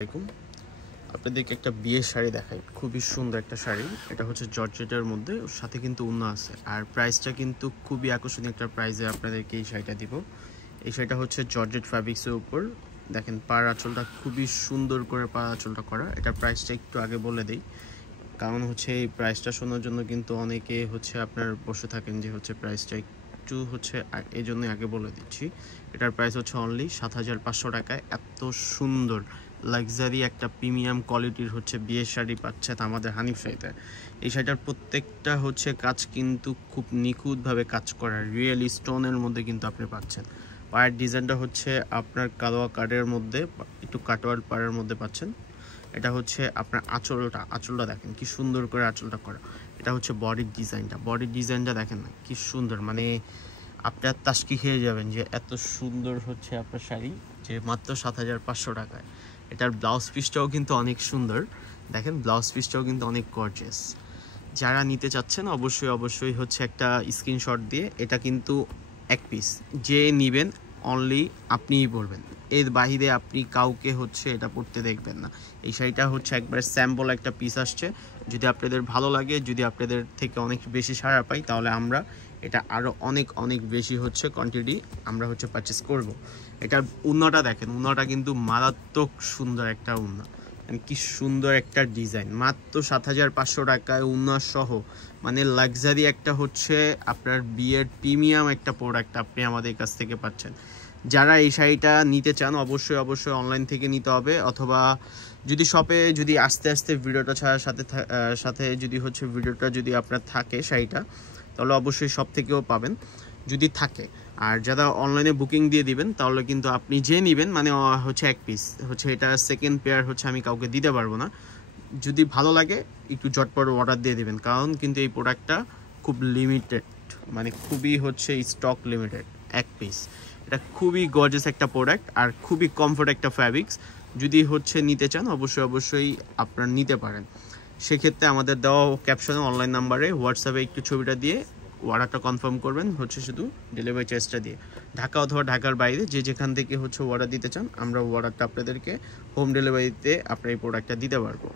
আসসালামু আপনাদেরকে একটা বিয়ের শাড়ি দেখাই। খুবই সুন্দর একটা শাড়ি। এটা হচ্ছে জর্জেটের মধ্যে, ওর সাথে কিন্তু ওড়না আছে। আর প্রাইসটা কিন্তু খুবই আকর্ষণীয় একটা প্রাইসে আপনাদেরকে এই শাড়িটা দিব। এই শাড়িটা হচ্ছে জর্জেট ফ্যাব্রিক্সের উপর। দেখেন পাড় আঁচলটা খুবই সুন্দর করে পাড় আঁচলটা করা। এটার প্রাইসটা একটু আগে বলে দিই, কারণ হচ্ছে এই প্রাইসটা শোনার জন্য কিন্তু অনেকে হচ্ছে আপনার বসে থাকেন যে হচ্ছে প্রাইসটা একটু হচ্ছে, এই জন্যই আগে বলে দিচ্ছি। এটার প্রাইস হচ্ছে অনলি ৭৫০০ টাকায়। এত সুন্দর লাক্সারি একটা প্রিমিয়াম কোয়ালিটির হচ্ছে বিয়ের শাড়ি পাচ্ছেন আমাদের হানিফ শাড়িতে। এই শাড়িটার প্রত্যেকটা হচ্ছে কাজ কিন্তু খুব নিখুঁতভাবে কাজ করা, রিয়েল স্টোনের মধ্যে কিন্তু আপনি পাচ্ছেন। পায়ের ডিজাইনটা হচ্ছে আপনার কালোয়া কার্ডের মধ্যে, একটু কাটোয়ার পাড়ের মধ্যে পাচ্ছেন। এটা হচ্ছে আপনার আঁচলটা দেখেন কি সুন্দর করে আঁচলটা করা। এটা হচ্ছে বডির ডিজাইনটা দেখেন না কি সুন্দর, মানে আপনার তাসকি খেয়ে যাবেন যে এত সুন্দর হচ্ছে আপনার শাড়ি, যে মাত্র ৭৫০০ টাকায়। এটার ব্লাউজ পিসটাও কিন্তু অনেক সুন্দর, দেখেন ব্লাউজ পিসটাও কিন্তু অনেক গর্জিয়াস। যারা নিতে চাচ্ছেন অবশ্যই হচ্ছে একটা স্ক্রিনশট দিয়ে, এটা কিন্তু এক পিস যে নেবেন অনলি আপনিই পরবেন, এর বাইরে আপনি কাউকে হচ্ছে এটা পরতে দেখবেন না। এই শাড়িটা হচ্ছে একবার স্যাম্পল একটা পিস আসছে, যদি আপনাদের ভালো লাগে, যদি আপনাদের থেকে অনেক বেশি সাড়া পাই, তাহলে আমরা এটা আরও অনেক বেশি হচ্ছে কোয়ান্টিটি আমরা হচ্ছে পারচেস করব। এটার ওড়নাটা দেখেন, ওড়নাটা কিন্তু মারাত্মক সুন্দর একটা ওড়না, কি সুন্দর একটা ডিজাইন। মাত্র ৭৫০০ টাকায় ওড়না সহ, মানে লাক্সারি একটা হচ্ছে আপনার বিয়ের প্রিমিয়াম একটা প্রোডাক্ট আপনি আমাদের কাছ থেকে পাচ্ছেন। যারা এই শাড়িটা নিতে চান অবশ্যই অনলাইন থেকে নিতে হবে, অথবা যদি শপে যদি আস্তে ভিডিওটা ছাড়ার সাথে যদি হচ্ছে ভিডিওটা যদি আপনার থাকে শাড়িটা, তাহলে অবশ্যই শপ থেকেও পাবেন যদি থাকে। আর যারা অনলাইনে বুকিং দিয়ে দিবেন, তাহলে কিন্তু আপনি যে নেবেন মানে হচ্ছে এক পিস হচ্ছে, এটা সেকেন্ড পেয়ার হচ্ছে আমি কাউকে দিতে পারবো না। যদি ভালো লাগে একটু ঝটপট অর্ডার দিয়ে দিবেন, কারণ কিন্তু এই প্রোডাক্টটা খুব লিমিটেড, মানে খুবই হচ্ছে স্টক লিমিটেড, এক পিস। এটা খুবই গর্জিয়াস একটা প্রোডাক্ট আর খুবই কমফোর্ট একটা ফ্যাব্রিক্স। যদি হচ্ছে নিতে চান অবশ্যই আপনারা নিতে পারেন। সেক্ষেত্রে আমাদের দেওয়া ক্যাপশনে অনলাইন নাম্বারে হোয়াটসঅ্যাপে একটু ছবিটা দিয়ে অর্ডারটা কনফার্ম করবেন হচ্ছে শুধু ডেলিভারি চার্জটা দিয়ে। ঢাকা অথবা ঢাকার বাইরে যে যেখান থেকে হচ্ছে অর্ডার দিতে চান, আমরা অর্ডারটা আপনাদেরকে হোম ডেলিভারিতে আপনার এই প্রোডাক্টটা দিতে পারবো।